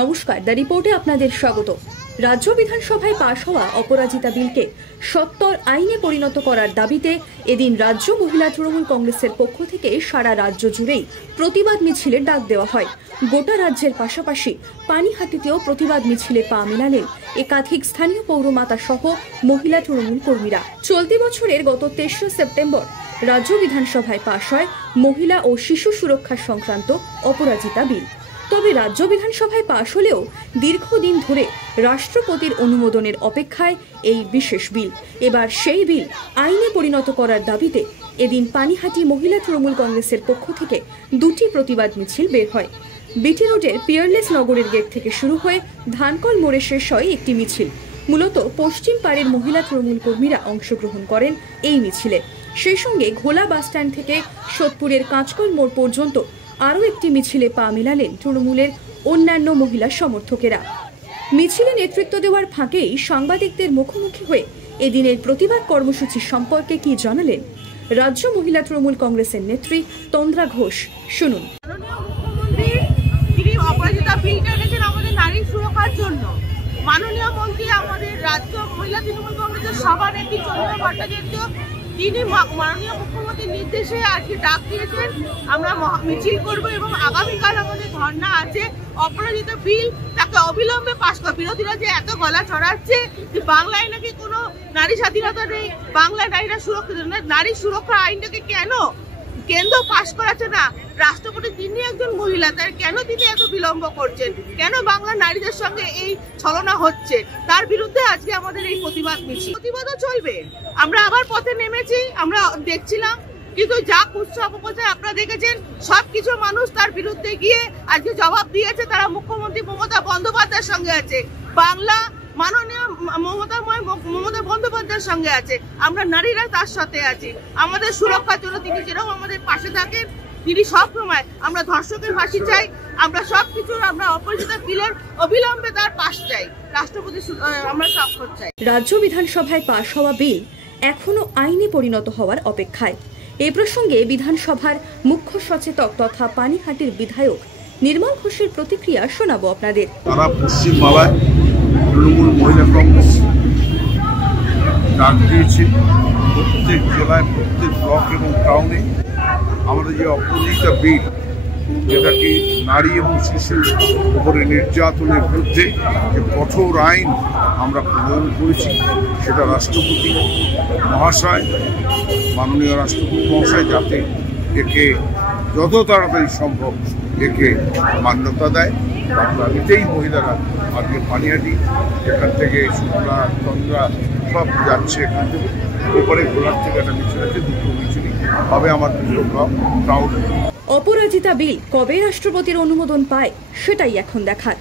নমস্কার, দ্য রিপোর্টে আপনাদের স্বাগত। রাজ্য বিধানসভায় পাশ হওয়া অপরাজিতা বিলকে সত্বর আইনে পরিণত করার দাবিতে এদিন রাজ্য মহিলা তৃণমূল কংগ্রেসের পক্ষ থেকে সারা রাজ্য জুড়েই প্রতিবাদ মিছিলের ডাক দেওয়া হয়। গোটা রাজ্যের পাশাপাশি পানিহাটিতেও প্রতিবাদ মিছিলে পা মেলালেন একাধিক স্থানীয় পৌরমাতা সহ মহিলা তৃণমূল কর্মীরা। চলতি বছরের গত 23 সেপ্টেম্বর রাজ্য বিধানসভায় পাশ হয় মহিলা ও শিশু সুরক্ষা সংক্রান্ত অপরাজিতা বিল। তবে রাজ্য বিধানসভায় পাশ হলেও দীর্ঘদিন ধরে রাষ্ট্রপতির অনুমোদনের অপেক্ষায় এই বিশেষ বিল। এবার সেই বিল আইনে পরিণত করার দাবিতে এদিন পানিহাটি মহিলা তৃণমূল কংগ্রেসের পক্ষ থেকে দুটি প্রতিবাদ মিছিল বের হয়। বিটি রোডের পিয়ারলেস নগরের গেট থেকে শুরু হয়ে ধানকল মোড়ে শেষ হয় একটি মিছিল। মূলত পশ্চিম পাড়ের মহিলা তৃণমূল কর্মীরা অংশগ্রহণ করেন এই মিছিলে। সেই সঙ্গে ঘোলা বাসস্ট্যান্ড থেকে সোদপুরের কাঁচকল মোড় পর্যন্ত আরও একটি মিছিলে পা মেলালেন তৃণমূলের অন্যান্য মহিলা সমর্থকেরা। মিছিলে নেতৃত্ব দেওয়ার ফাঁকেই সাংবাদিকদের মুখোমুখি হয়ে এদিনের প্রতিবাদ কর্মসূচি সম্পর্কে কি জানালেন রাজ্য মহিলা তৃণমূল কংগ্রেসের নেত্রী তন্দ্রা ঘোষ। শুনুন। অপরাজিতা বিলটা এনেছেন আমাদের নারী সুরক্ষার জন্য। মাননীয় মন্ত্রী আমাদের রাজ্য মহিলা তৃণমূল কংগ্রেসের সভানেত্রী চন্দ্রা ভট্টাচার্য তিনি মাননীয় মুখ্যমন্ত্রীর নির্দেশে আজকে ডাক দিয়েছেন আমরা মিছিল করব এবং আগামীকাল আমাদের ধর্ণা আছে। অপরাজিতা বিল তাকে অবিলম্বে পাশ করা। বিরোধীরা যে এত গলা চড়াচ্ছে যে বাংলায় নাকি কোনো নারী স্বাধীনতা নেই, বাংলায় নারীরা সুরক্ষিত না, নারী সুরক্ষা আইনটাকে কেন কেন্দ্র পাশ করাচ্ছে না? রাষ্ট্রপতি তিনি একজন মহিলা, তার কেন তিনি এত বিলম্ব করছেন? কেন বাংলা নারীদের সঙ্গে এই ছলনা হচ্ছে? তার বিরুদ্ধে আজকে আমাদের এই প্রতিবাদ মিছিল। প্রতিবাদও চলবে, আমরা আবার পথে নেমেছি, আমরা দেখছিলাম, কিন্তু যা কুৎসা অপপ্রচার আপনারা দেখেছেন সবকিছু মানুষ তার বিরুদ্ধে গিয়ে আজকে জবাব দিয়েছে। তারা মুখ্যমন্ত্রী মমতা বন্দ্যোপাধ্যায়ের সঙ্গে আছে, বাংলা মাননীয় মমতা বন্দ্যোপাধ্যায়ের সঙ্গে আছে, আমরা নারীরা তার সাথে আছি। আমাদের সুরক্ষার জন্য তিনি যেরকম আমাদের পাশে থাকেন, তিনি সব সময় আমরা ধর্ষকের ফাঁসি চাই, আমরা সবকিছু আমরা অপরাজিতা বিলের অবিলম্বে তার পাশ চাই, রাষ্ট্রপতি আমরা স্বাক্ষর চাই। রাজ্য বিধানসভায় পাশ হওয়া বিল এখনো আইনে পরিণত হওয়ার অপেক্ষায়। এ প্রসঙ্গে বিধানসভার মুখ্য সচেতক তথা পানিহাটির বিধায়ক নির্মল ঘোষের প্রতিক্রিয়া শোনাবো আপনাদের। তারা পশ্চিমবাংলায় তৃণমূল মহিলা কংগ্রেস ডাক দিয়েছে প্রত্যেক জেলায়, প্রত্যেক ব্লক এবং টাউনে আমাদের যে অপরাজিতা বিল, যেটাকে নারী এবং শিশুর উপরে নির্যাতনের বিরুদ্ধে যে কঠোর আইন আমরা প্রণয়ন করেছি, সেটা রাষ্ট্রপতি মহাশয়, মাননীয় রাষ্ট্রপতি মহাশয় যাতে একে যত তাড়াতাড়ি সম্ভব একে মান্যতা দেয়, তার দাবিতেই মহিলারা আজকে পানিহাটি এখান থেকে শুক্লা চন্দ্রা সব যাচ্ছে। এখান থেকে ওপরে গোলার থেকে একটা মিছিল আছে, দুটো মিছিলই হবে আমার দুটো ব্লক টাউন। অপরাজিতা বিল কবে রাষ্ট্রপতির অনুমোদন পায় সেটাই এখন দেখার।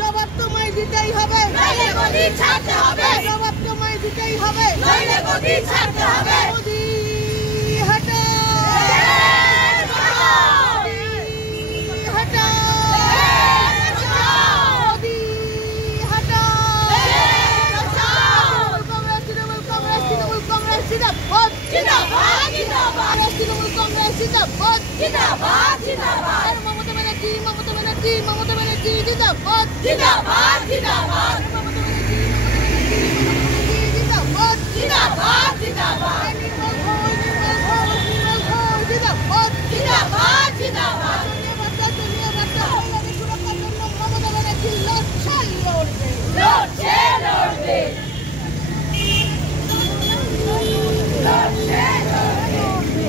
জবাব তোমায় দিতেই হবে, জবাব তোমায় দিতেই হবে। মমতা ব্যানার্জি জিন্দাবাদ, জিন্দাবাদ, জিন্দাবাদ, জিন্দাবাদ, জিন্দাবাদ, জিন্দাবাদ, জিন্দাবাদ, জিন্দাবাদ, জিন্দাবাদ। সুরক্ষার জন্য মমতা ব্যানার্জি লড়ছে, লড়বে, লড়ছে, লড়বে, লড়ছে, লড়বে।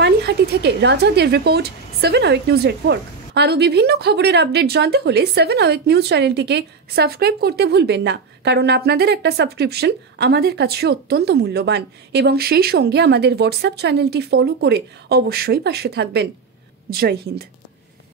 পানিহাটি থেকে রাজাদের রিপোর্ট 7 আওয়ার নিউজ নেটওয়ার্ক। আরো বিভিন্ন খবরের আপডেট জানতে হলে 7 আওয়ার নিউজ চ্যানেলটিকে সাবস্ক্রাইব করতে ভুলবেন না, কারণ আপনাদের একটা সাবস্ক্রিপশন আমাদের কাছে অত্যন্ত মূল্যবান, এবং সেই সঙ্গে আমাদের হোয়াটসঅ্যাপ চ্যানেলটি ফলো করে অবশ্যই পাশে থাকবেন। জয় হিন্দ।